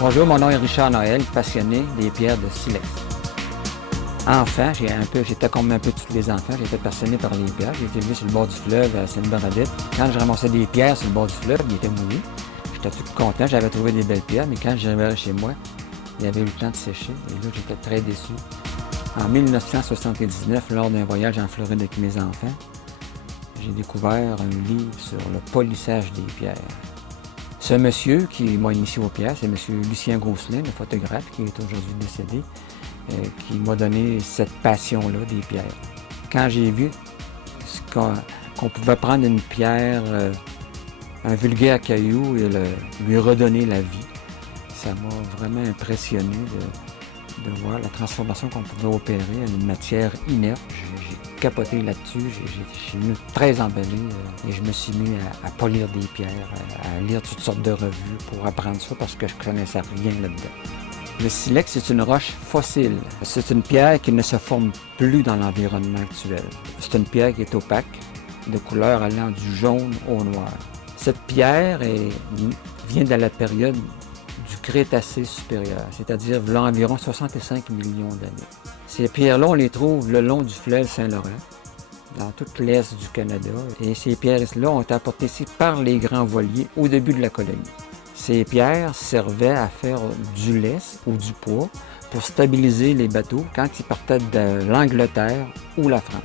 Bonjour, mon nom est Richard Noël, passionné des pierres de silex. Enfant, j'étais comme un peu tous les enfants, j'étais passionné par les pierres. J'ai été élevé sur le bord du fleuve à Sainte-Bernadette. Quand je ramassais des pierres sur le bord du fleuve, il était mouillé. J'étais tout content, j'avais trouvé des belles pierres, mais quand j'arrivais chez moi, il y avait eu le temps de sécher et là, j'étais très déçu. En 1979, lors d'un voyage en Floride avec mes enfants, j'ai découvert un livre sur le polissage des pierres. Ce monsieur qui m'a initié aux pierres, c'est M. Lucien Gosselin, le photographe qui est aujourd'hui décédé, qui m'a donné cette passion-là des pierres. Quand j'ai vu qu'on pouvait prendre une pierre, un vulgaire caillou et lui redonner la vie, ça m'a vraiment impressionné de voir la transformation qu'on pouvait opérer à une matière inerte. J'ai capoté là-dessus, je suis venu très emballé et je me suis mis à polir des pierres, à lire toutes sortes de revues pour apprendre ça parce que je ne connaissais rien là-dedans. Le silex, c'est une roche fossile. C'est une pierre qui ne se forme plus dans l'environnement actuel. C'est une pierre qui est opaque, de couleur allant du jaune au noir. Cette pierre vient de la période du Crétacé supérieur, c'est-à-dire environ 65 millions d'années. Ces pierres-là, on les trouve le long du fleuve Saint-Laurent, dans toute l'est du Canada. Et ces pierres-là ont été apportées ici par les grands voiliers au début de la colonie. Ces pierres servaient à faire du lest ou du poids pour stabiliser les bateaux quand ils partaient de l'Angleterre ou la France.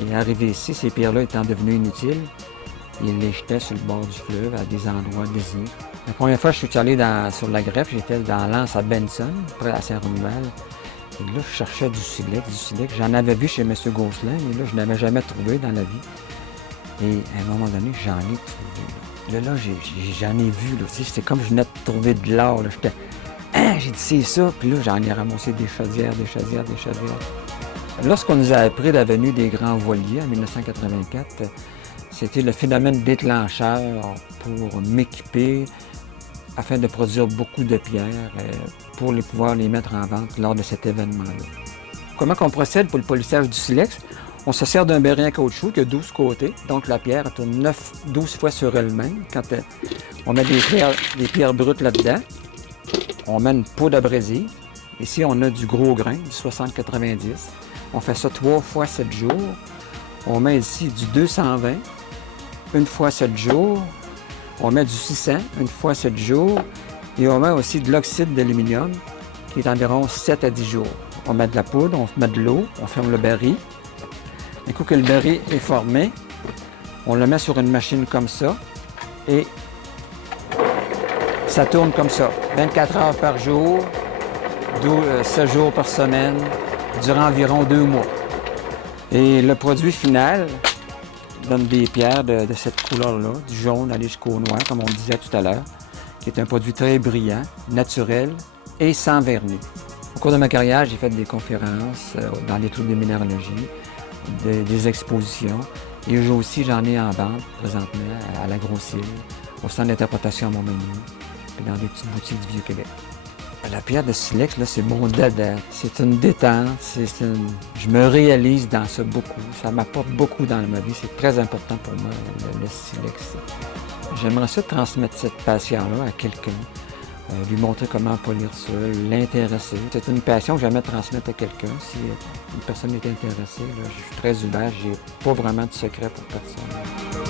Et arrivés ici, ces pierres-là étant devenues inutiles, ils les jetaient sur le bord du fleuve à des endroits désignés. La première fois que je suis allé sur la greffe, j'étais dans l'anse à Benson, près à Saint-Romuald. Et là, je cherchais du silex. J'en avais vu chez M. Gosselin, mais là, je n'avais jamais trouvé dans la vie. Et à un moment donné, j'en ai trouvé. Là, j'en ai vu. C'est comme je venais de trouver de l'or. J'étais, j'ai dit, c'est ça. Puis là, j'en ai ramassé des chaudières. Lorsqu'on nous a appris la venue des grands voiliers en 1984, c'était le phénomène déclencheur pour m'équiper afin de produire beaucoup de pierres pour pouvoir les mettre en vente lors de cet événement-là. Comment on procède pour le polissage du silex? On se sert d'un béret à caoutchouc qui a 12 côtés, donc la pierre tourne 12 fois sur elle-même. Quand on met des pierres brutes là-dedans, on met une poudre abrasive. Ici, on a du gros grain, du 60-90. On fait ça 3 fois 7 jours. On met ici du 220, une fois 7 jours. On met du 600, une fois 7 jours. Et on met aussi de l'oxyde d'aluminium, qui est environ 7 à 10 jours. On met de la poudre, on met de l'eau, on ferme le baril. Un coup que le baril est formé, on le met sur une machine comme ça. Et ça tourne comme ça, 24 heures par jour, 7 jours par semaine, durant environ 2 mois. Et le produit final donne des pierres de cette couleur-là, du jaune aller jusqu'au noir, comme on disait tout à l'heure, qui est un produit très brillant, naturel et sans vernis. Au cours de ma carrière, j'ai fait des conférences dans les trucs de minéralogie, des expositions, et j'en ai en vente présentement à la Grosse-Île, au centre d'interprétation à Montmagny, et dans des petites boutiques du Vieux-Québec. La pierre de silex, là, c'est mon dada. C'est une détente, je me réalise dans ça beaucoup. Ça m'apporte beaucoup dans ma vie. C'est très important pour moi, le silex. J'aimerais ça transmettre cette passion-là à quelqu'un, lui montrer comment polir ça, l'intéresser. C'est une passion que j'aimerais transmettre à quelqu'un. Si une personne est intéressée, là, je suis très ouvert, j'ai pas vraiment de secret pour personne.